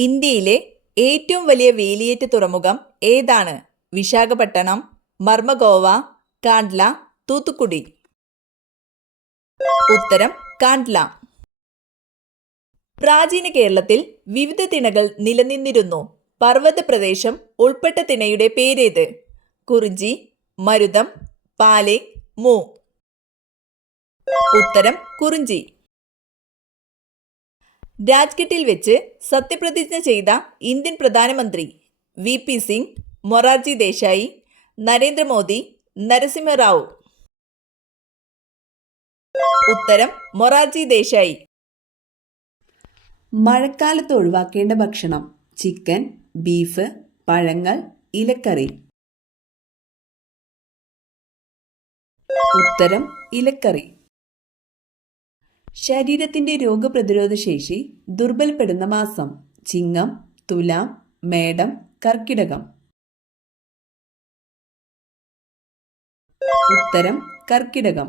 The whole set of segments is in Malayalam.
ഇന്ത്യയിലെ ഏറ്റവും വലിയ വേലിയേറ്റ തുറമുഖം ഏതാണ്? വിശാഖപട്ടണം, മർമഗോവ, കാണ്ട്ല, തൂത്തുക്കുടി. ഉത്തരം കാണ്ട്ല. പ്രാചീന കേരളത്തിൽ വിവിധ തിണകൾ നിലനിന്നിരുന്നു. പർവ്വത പ്രദേശം ഉൾപ്പെട്ട തിണയുടെ പേരേത്? കുറിഞ്ചി, മരുതം, പാലെ, മൂ. ഉത്തരം കുറിഞ്ചി. രാജ്ഘട്ടിൽ വെച്ച് സത്യപ്രതിജ്ഞ ചെയ്ത ഇന്ത്യൻ പ്രധാനമന്ത്രി? VP സിംഗ്, മൊറാർജി ദേശായി, നരേന്ദ്രമോദി, നരസിംഹറാവു. ഉത്തരം മൊറാർജി ദേശായി. മഴക്കാലത്ത് ഒഴിവാക്കേണ്ട ഭക്ഷണം: ചിക്കൻ, ബീഫ്, പഴങ്ങൾ, ഇലക്കറി. ഉത്തരം ഇലക്കറി. ശരീരത്തിന്റെ രോഗപ്രതിരോധ ശേഷി ദുർബലപ്പെടുന്ന മാസം: ചിങ്ങം, തുലാം, മേടം, കർക്കിടകം. ഉത്തരം കർക്കിടകം.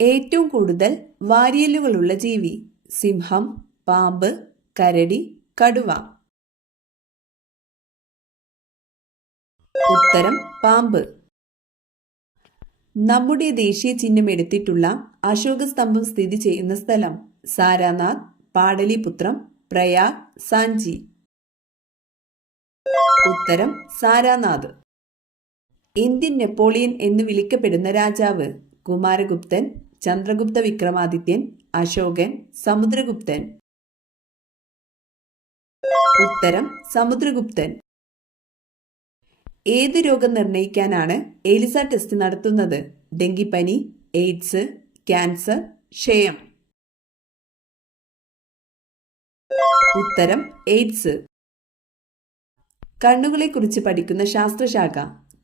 ഏറ്റവും കൂടുതൽ വാരിയെല്ലുകളുള്ള ജീവി: സിംഹം, പാമ്പ്, കരടി, കടുവ. ഉത്തരം പാമ്പ്. നമ്മുടെ ദേശീയ ചിഹ്നം എടുത്തിട്ടുള്ള അശോകസ്തംഭം സ്ഥിതി ചെയ്യുന്ന സ്ഥലം: സാരാനാഥ്, പാടലിപുത്രം, പ്രയാഗ്, സാഞ്ചി. ഉത്തരം സാരാനാഥ്. ഇന്ത്യൻ നെപ്പോളിയൻ എന്ന് വിളിക്കപ്പെടുന്ന രാജാവ്: കുമാരഗുപ്തൻ, ചന്ദ്രഗുപ്ത വിക്രമാദിത്യൻ, അശോകൻ, സമുദ്രഗുപ്തൻ. ഉത്തരം സമുദ്രഗുപ്തൻ. ഏത് രോഗം നിർണയിക്കാനാണ് എലിസ ടെസ്റ്റ് നടത്തുന്നത്? ഡെങ്കിപ്പനി, എയ്ഡ്സ്, ക്യാൻസർ, ക്ഷയം. ഉത്തരം എയ്ഡ്സ്. കണ്ണുകളെ കുറിച്ച് പഠിക്കുന്ന ശാസ്ത്രശാഖ: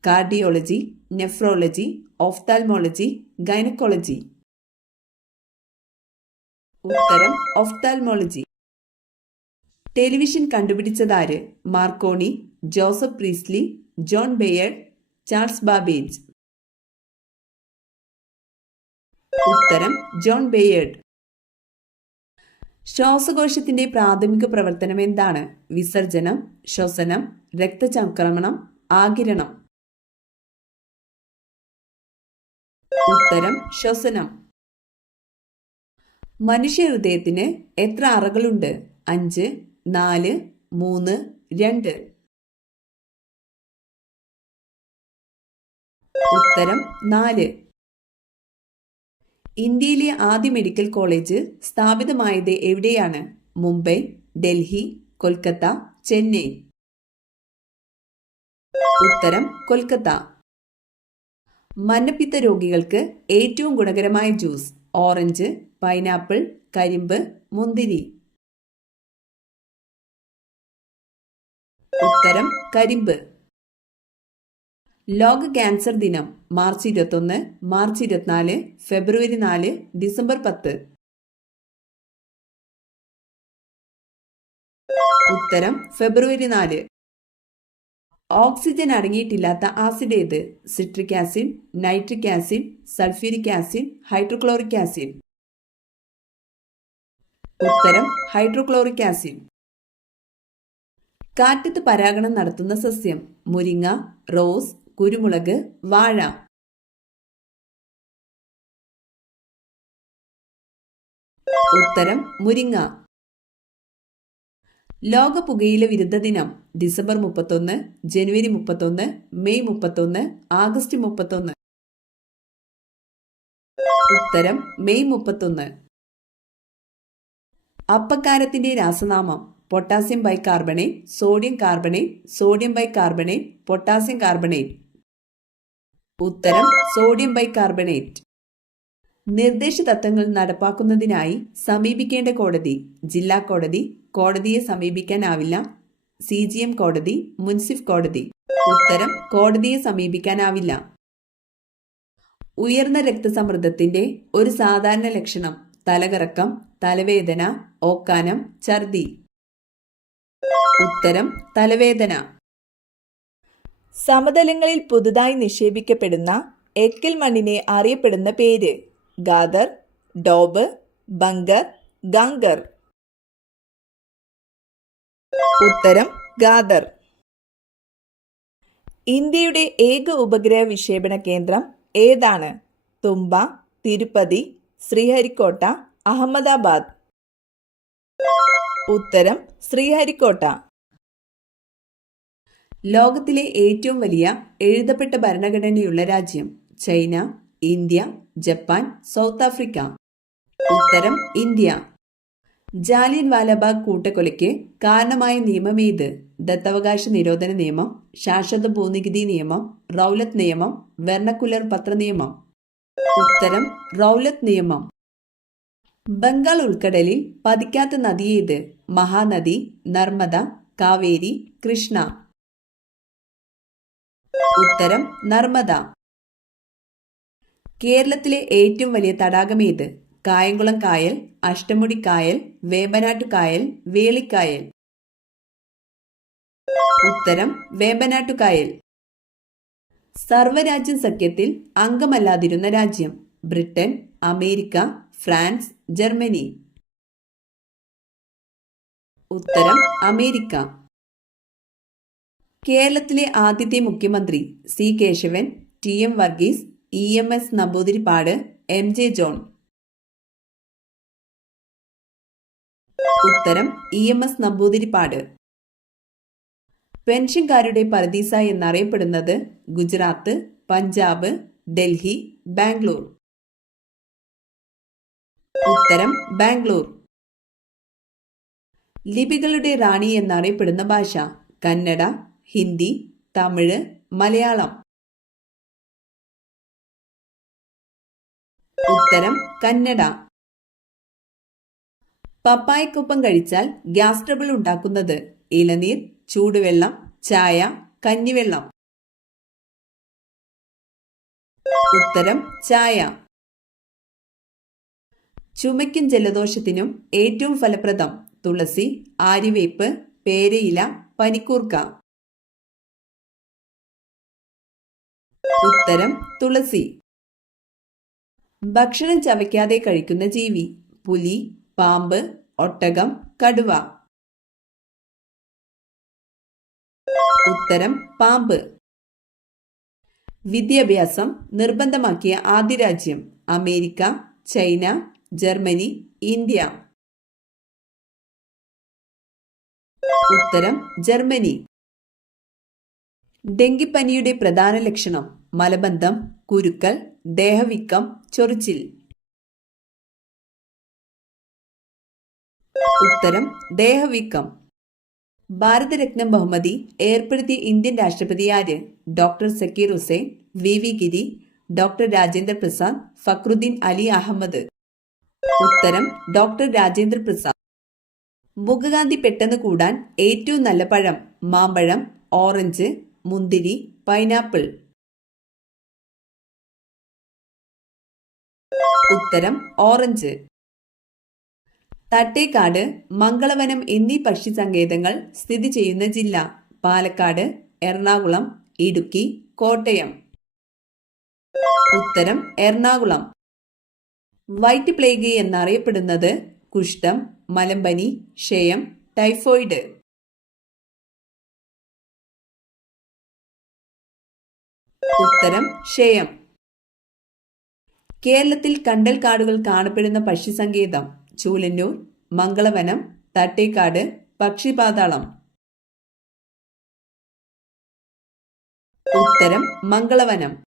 കാർഡിയോളജി, നെഫ്രോളജി, ഓഫ്താൽമോളജി, ഗൈനക്കോളജി. ഉത്തരം ഓഫ്താൽമോളജി. ടെലിവിഷൻ കണ്ടുപിടിച്ചതാര്? Marconi, Joseph Priestley, John Baird, Charles Babbage. ഉത്തരം ജോൺ ബെയർഡ്. ശ്വാസകോശത്തിന്റെ പ്രാഥമിക പ്രവർത്തനം എന്താണ്? വിസർജനം, ശ്വസനം, രക്തചംക്രമണം, ആഗിരണം. ഉത്തരം ശ്വസനം. മനുഷ്യ ഹൃദയത്തിന് എത്ര അറകളുണ്ട്? 5, 4, 3, 2. ഉത്തരം 4. ഇന്ത്യയിലെ ആദ്യ മെഡിക്കൽ കോളേജ് സ്ഥാപിതമായത് എവിടെയാണ്? മുംബൈ, ഡൽഹി, കൊൽക്കത്ത, ചെന്നൈ. ഉത്തരം കൊൽക്കത്ത. മഞ്ഞപ്പിത്ത രോഗികൾക്ക് ഏറ്റവും ഗുണകരമായ ജ്യൂസ്: ഓറഞ്ച്, പൈനാപ്പിൾ, കരിമ്പ്, മുന്തിരി. ഉത്തരം കരിമ്പ്. ലോക ക്യാൻസർ ദിനം: മാർച്ച് 21, മാർച്ച് 24, ഫെബ്രുവരി 4, ഡിസംബർ 10. ഉത്തരം ഫെബ്രുവരി 4. ഓക്സിജൻ അടങ്ങിയിട്ടില്ലാത്ത ആസിഡ് ഏത്? Citric acid, nitric acid, sulphuric acid, hydrochloric acid. ഉത്തരം ഹൈഡ്രോക്ലോറിക് ആസിഡ്. കാറ്റത്ത് പരാഗണം നടത്തുന്ന സസ്യം: മുരിങ്ങ, റോസ്, കുരുമുളക്, വാഴ. ഉത്തരം മുരിങ്ങ. ലോക പുകയില വിരുദ്ധ ദിനം: ഡിസംബർ 31, ജനുവരി 31, മെയ് 31, ആഗസ്റ്റ് 31. ഉത്തരം മെയ് 31. അപ്പക്കാരത്തിന്റെ രാസനാമം: potassium bicarbonate, sodium carbonate, sodium bicarbonate, potassium carbonate. ഉത്തരം സോഡിയം ബൈകാർബണേറ്റ്. നിർദ്ദേശ തത്വങ്ങൾ നടപ്പാക്കുന്നതിനായി സമീപിക്കേണ്ട കോടതി: ജില്ലാ കോടതി, കോടതിയെ സമീപിക്കാനാവില്ല, CGM കോടതി, മുൻസിഫ് കോടതി. ഉത്തരം കോടതിയെ സമീപിക്കാനാവില്ല. ഉയർന്ന രക്തസമ്മർദ്ദത്തിന്റെ ഒരു സാധാരണ ലക്ഷണം: തലകറക്കം, തലവേദന, ഓക്കാനം, ഛർദി. ഉത്തരം തലവേദന. സമതലങ്ങളിൽ പുതുതായി നിക്ഷേപിക്കപ്പെടുന്ന എക്കൽ മണ്ണിനെ അറിയപ്പെടുന്ന പേര്: ഗാദർ, ഡോബ്, ബങ്കർ, ഗംഗർ. ഉത്തരം ഗാദർ. ഇന്ത്യയുടെ ഏക ഉപഗ്രഹ വിക്ഷേപണ കേന്ദ്രം ഏതാണ്? തുമ്പ, തിരുപ്പതി, ശ്രീഹരിക്കോട്ട, അഹമ്മദാബാദ്. ഉത്തരം ശ്രീഹരിക്കോട്ട. ലോകത്തിലെ ഏറ്റവും വലിയ എഴുതപ്പെട്ട ഭരണഘടനയുള്ള രാജ്യം? China, India, Japan, south Africa. ഉത്തരം ഇന്ത്യ. ജാലിയൻ വാലാബാഗ് കൂട്ടക്കൊലയ്ക്ക് കാരണമായ നിയമം ഏത്? ദത്തവകാശ നിരോധന നിയമം, ശാശ്വത ഭൂനികുതി നിയമം, റൗലത്ത് നിയമം, വെർണക്കുലർ പത്ര നിയമം. ഉത്തരം റൗലത്ത് നിയമം. ബംഗാൾ ഉൾക്കടലിൽ പതിക്കാത്ത നദി ഏത്? മഹാനദി, നർമ്മദ, കാവേരി, കൃഷ്ണ. ഉത്തരം നർമ്മദ. കേരളത്തിലെ ഏറ്റവും വലിയ തടാകം ഏത്? കായംകുളം കായൽ, അഷ്ടമുടി കായൽ, വേമ്പനാട്ടു കായൽ, വേളിക്കായൽ. ഉത്തരം വേമ്പനാട്ടു കായൽ. സർവ്വരാജ്യ സഖ്യത്തിൽ അംഗമല്ലാതിരുന്ന രാജ്യം? Britain, America, France, Germany. ഉത്തരം അമേരിക്ക. കേരളത്തിലെ ആദ്യത്തെ മുഖ്യമന്ത്രി? C Keshavan, T M Varghese, EMS Namboothiripad, MJ John. ഉത്തരം EMS നമ്പൂതിരിപ്പാട്. പെൻഷൻകാരുടെ പറുദീസ എന്നറിയപ്പെടുന്നത്? ഗുജറാത്ത്, പഞ്ചാബ്, ഡൽഹി, ബാംഗ്ലൂർ. ഉത്തരം ബാംഗ്ലൂർ. ലിപികളുടെ റാണി എന്നറിയപ്പെടുന്ന ഭാഷ? കന്നഡ, ഹിന്ദി, തമിഴ്, മലയാളം. ഉത്തരം കന്നഡ. പപ്പായക്കൊപ്പം കഴിച്ചാൽ ഗ്യാസ് ട്രബിൾ ഉണ്ടാക്കുന്നത്? ഇളനീർ, ചൂടുവെള്ളം, ചായ, കഞ്ഞിവെള്ളം. ഉത്തരം ചായ. ചുമയ്ക്കും ജലദോഷത്തിനും ഏറ്റവും ഫലപ്രദം? തുളസി, ആര്യവേപ്പ്, പേരയില, പനിക്കൂർക്ക. ഉത്തരം തുളസി. ഭക്ഷണം ചവയ്ക്കാതെ കഴിക്കുന്ന ജീവി? പുലി, പാമ്പ്, ഒട്ടകം, കടുവ. ഉത്തരം പാമ്പ്. വിദ്യാഭ്യാസം നിർബന്ധമാക്കിയ ആദ്യ രാജ്യം? America, China, Germany, India. ഉത്തരം ജർമ്മനി. ഡെങ്കിപ്പനിയുടെ പ്രധാന ലക്ഷണം? മലബന്ധം, കുരുക്കൾ, ദേഹവീക്കം, ചൊറിച്ചിൽ. ഉത്തരം ദേഹവീക്കം. ഭാരതരത്ന ബഹുമതി ഏർപ്പെടുത്തിയ ഇന്ത്യൻ രാഷ്ട്രപതി ആര്? ഡോക്ടർ സക്കീർ ഹുസൈൻ, VV ഗിരി, ഡോക്ടർ രാജേന്ദ്ര പ്രസാദ്, ഫക്രുദ്ദീൻ അലി അഹമ്മദ്. ഉത്തരം ഡോക്ടർ രാജേന്ദ്ര പ്രസാദ്. മുഖകാന്തി പെട്ടെന്ന് കൂടാൻ ഏറ്റവും നല്ല പഴം? മാമ്പഴം, ഓറഞ്ച്, മുന്തിരി, പൈനാപ്പിൾ. ഉത്തരം ഓറഞ്ച്. തട്ടേക്കാട്, മംഗളവനം എന്നീ പക്ഷി സങ്കേതങ്ങൾ സ്ഥിതി ചെയ്യുന്ന ജില്ല? പാലക്കാട്, എറണാകുളം, ഇടുക്കി, കോട്ടയം. ഉത്തരം എറണാകുളം. വൈറ്റ് പ്ലേഗ് എന്നറിയപ്പെടുന്നത്? കുഷ്ഠം, മലമ്പനി, ക്ഷയം, ടൈഫോയിഡ്. ഉത്തരം ക്ഷയം. കേരളത്തിൽ കണ്ടൽ കാടുകൾ കാണപ്പെടുന്ന പക്ഷി സങ്കേതം? ചൂലന്നൂർ, മംഗളവനം, തട്ടേക്കാട്, പക്ഷിപാതാളം. ഉത്തരം മംഗളവനം.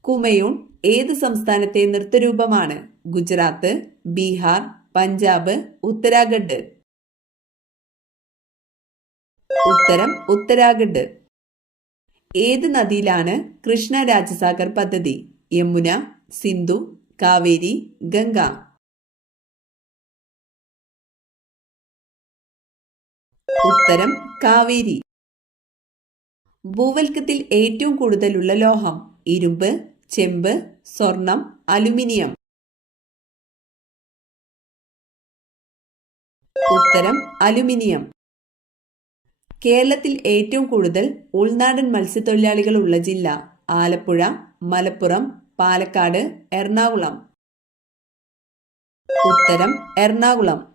കുമയൂൺ ഏത് സംസ്ഥാനത്തെ നൃത്തരൂപമാണ്? ഗുജറാത്ത്, ബീഹാർ, പഞ്ചാബ്, ഉത്തരാഖണ്ഡ്. ഉത്തരം ഉത്തരാഖണ്ഡ്. ഏത് നദിയിലാണ് കൃഷ്ണ രാജസാഗർ പദ്ധതി? യമുന, സിന്ധു, കാവേരി, ഗംഗ. ഉത്തരം കാവേരി. ഭൂവൽക്കത്തിൽ ഏറ്റവും കൂടുതലുള്ള ലോഹം? ഇരുമ്പ്, ചെമ്പ്, സ്വർണം, അലുമിനിയം. ഉത്തരം അലുമിനിയം. കേരളത്തിൽ ഏറ്റവും കൂടുതൽ ഉൾനാടൻ മത്സ്യത്തൊഴിലാളികൾ ഉള്ള ജില്ല? ആലപ്പുഴ, മലപ്പുറം, പാലക്കാട്, എറണാകുളം. ഉത്തരം എറണാകുളം.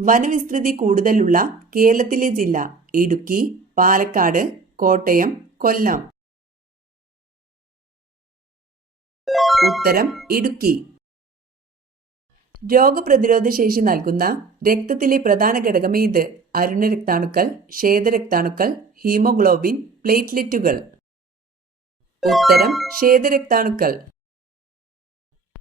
വനവിസ്തൃതി കൂടുതലുള്ള കേരളത്തിലെ ജില്ല ഇടുക്കി, പാലക്കാട്, കോട്ടയം, കൊല്ലം. ഉത്തരം ഇടുക്കി. രോഗപ്രതിരോധ ശേഷി നൽകുന്ന രക്തത്തിലെ പ്രധാന ഘടകം ഏത്? അരുണരക്താണുക്കൾ, ശ്വേതരക്താണുക്കൾ, ഹീമോഗ്ലോബിൻ, പ്ലേറ്റ്ലെറ്റുകൾ. ഉത്തരം ശ്വേതരക്താണുക്കൾ.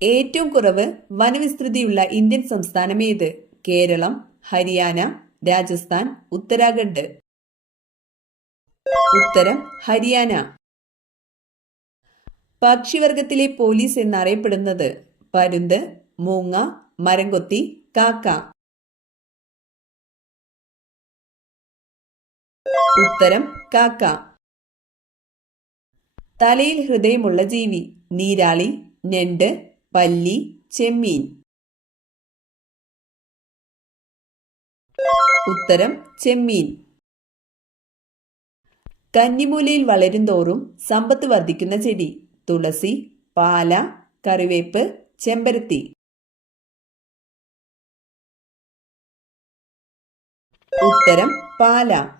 ഏറ്റവും കുറവ് വനവിസ്തൃതിയുള്ള ഇന്ത്യൻ സംസ്ഥാനം ഏത്? കേരളം, ഹരിയാന, രാജസ്ഥാൻ, ഉത്തരാഖണ്ഡ്. ഉത്തരം ഹരിയാന. പക്ഷിവർഗത്തിലെ പോലീസ് എന്നറിയപ്പെടുന്നത്? പരുന്ത്, മൂങ്ങ, മരംകൊത്തി, കാക്ക. ഉത്തരം കാക്ക. തലയിൽ ഹൃദയമുള്ള ജീവി? നീരാളി, ഞണ്ട്, പല്ലി, ചെമ്മീൻ. ഉത്തരം ചെമ്മീൻ. കന്നിമൂലയിൽ വളരും തോറും സമ്പത്ത് വർദ്ധിക്കുന്ന ചെടി? തുളസി, പാല, കറിവേപ്പ്, ചെമ്പരത്തി. ഉത്തരം പാല.